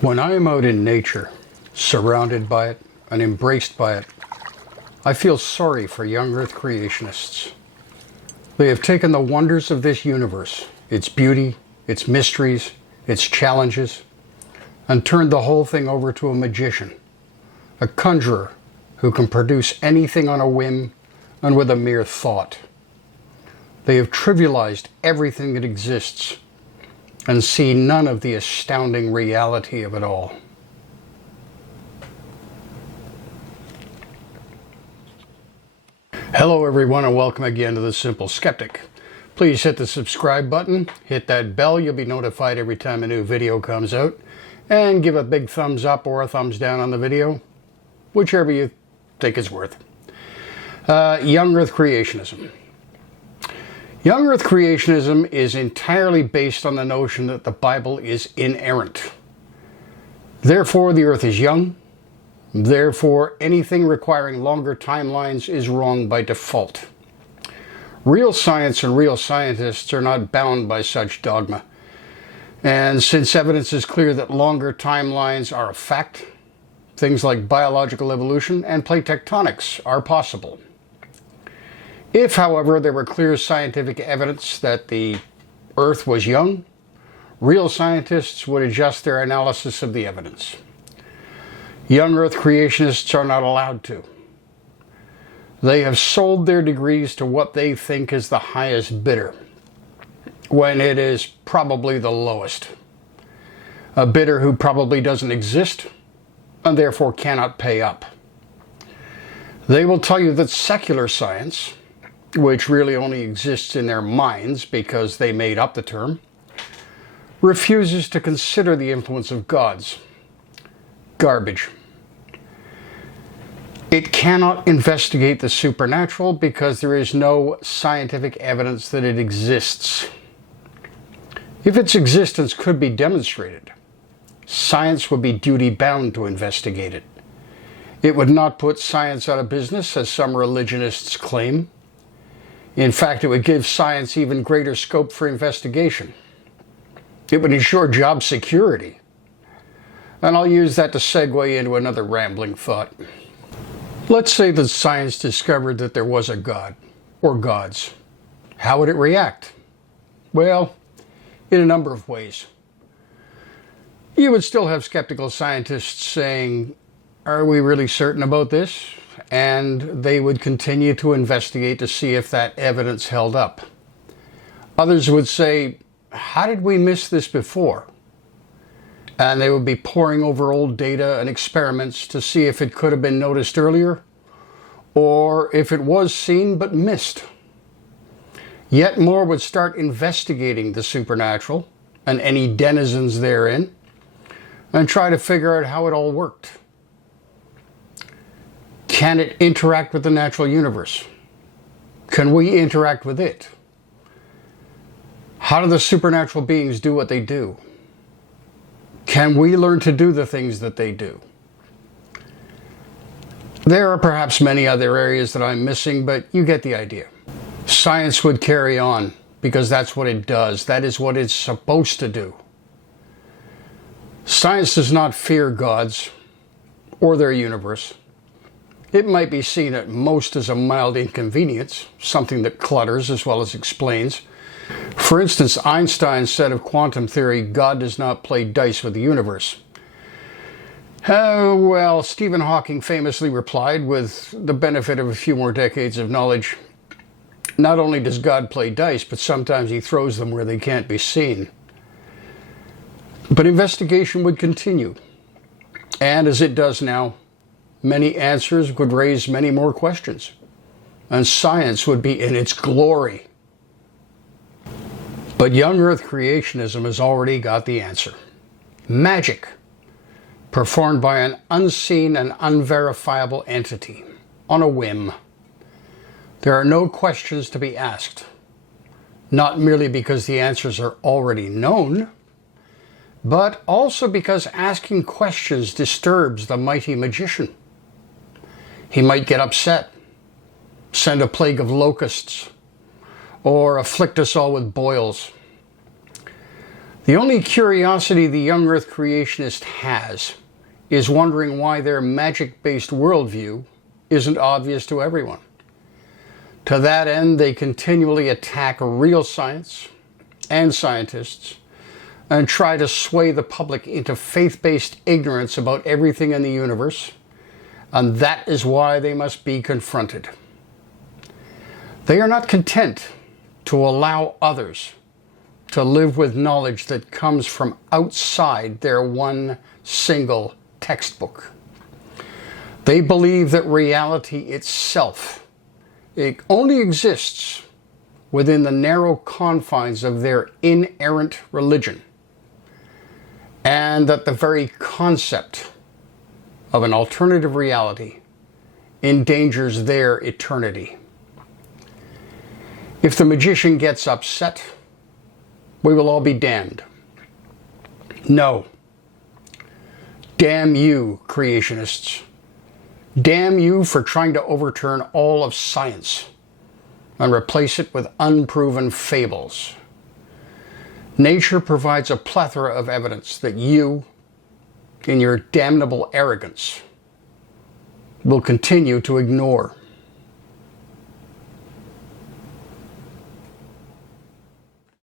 When I am out in nature, surrounded by it and embraced by it, I feel sorry for young Earth creationists. They have taken the wonders of this universe, its beauty, its mysteries, its challenges, and turned the whole thing over to a magician, a conjurer who can produce anything on a whim and with a mere thought. They have trivialized everything that exists and see none of the astounding reality of it all. Hello everyone, and welcome again to The Simple Skeptic. Please hit the subscribe button, hit that bell, you'll be notified every time a new video comes out, and give a big thumbs up or a thumbs down on the video, whichever you think is worth. Young Earth Creationism. Young Earth Creationism is entirely based on the notion that the Bible is inerrant. Therefore, the Earth is young. Therefore, anything requiring longer timelines is wrong by default. Real science and real scientists are not bound by such dogma. And since evidence is clear that longer timelines are a fact, things like biological evolution and plate tectonics are possible. If, however, there were clear scientific evidence that the Earth was young, real scientists would adjust their analysis of the evidence. Young Earth creationists are not allowed to. They have sold their degrees to what they think is the highest bidder, when it is probably the lowest. A bidder who probably doesn't exist and therefore cannot pay up. They will tell you that secular science, which really only exists in their minds because they made up the term, refuses to consider the influence of gods. Garbage. It cannot investigate the supernatural because there is no scientific evidence that it exists. If its existence could be demonstrated, science would be duty-bound to investigate it. It would not put science out of business, as some religionists claim. In fact, it would give science even greater scope for investigation. It would ensure job security. And I'll use that to segue into another rambling thought. Let's say that science discovered that there was a God, or gods. How would it react? Well, in a number of ways. You would still have skeptical scientists saying, "Are we really certain about this?" And they would continue to investigate to see if that evidence held up. Others would say, "How did we miss this before?" And they would be poring over old data and experiments to see if it could have been noticed earlier, or if it was seen but missed. Yet more would start investigating the supernatural and any denizens therein, and try to figure out how it all worked. Can it interact with the natural universe? Can we interact with it? How do the supernatural beings do what they do? Can we learn to do the things that they do? There are perhaps many other areas that I'm missing, but you get the idea. Science would carry on because that's what it does. That is what it's supposed to do. Science does not fear gods or their universe. It might be seen at most as a mild inconvenience, something that clutters as well as explains. For instance, Einstein said of quantum theory, God does not play dice with the universe. Well, Stephen Hawking famously replied, with the benefit of a few more decades of knowledge, not only does God play dice, but sometimes he throws them where they can't be seen. But investigation would continue. And as it does now, many answers would raise many more questions, and science would be in its glory. But young Earth creationism has already got the answer. Magic, performed by an unseen and unverifiable entity, on a whim. There are no questions to be asked, not merely because the answers are already known, but also because asking questions disturbs the mighty magician. He might get upset, send a plague of locusts, or afflict us all with boils. The only curiosity the young Earth creationist has is wondering why their magic-based worldview isn't obvious to everyone. To that end, they continually attack real science and scientists and try to sway the public into faith-based ignorance about everything in the universe, and that is why they must be confronted. They are not content to allow others to live with knowledge that comes from outside their one single textbook. They believe that reality itself, it only exists within the narrow confines of their inerrant religion, and that the very concept of an alternative reality endangers their eternity. If the magician gets upset, we will all be damned. No. Damn you, creationists. Damn you for trying to overturn all of science and replace it with unproven fables. Nature provides a plethora of evidence that you, in your damnable arrogance, will continue to ignore.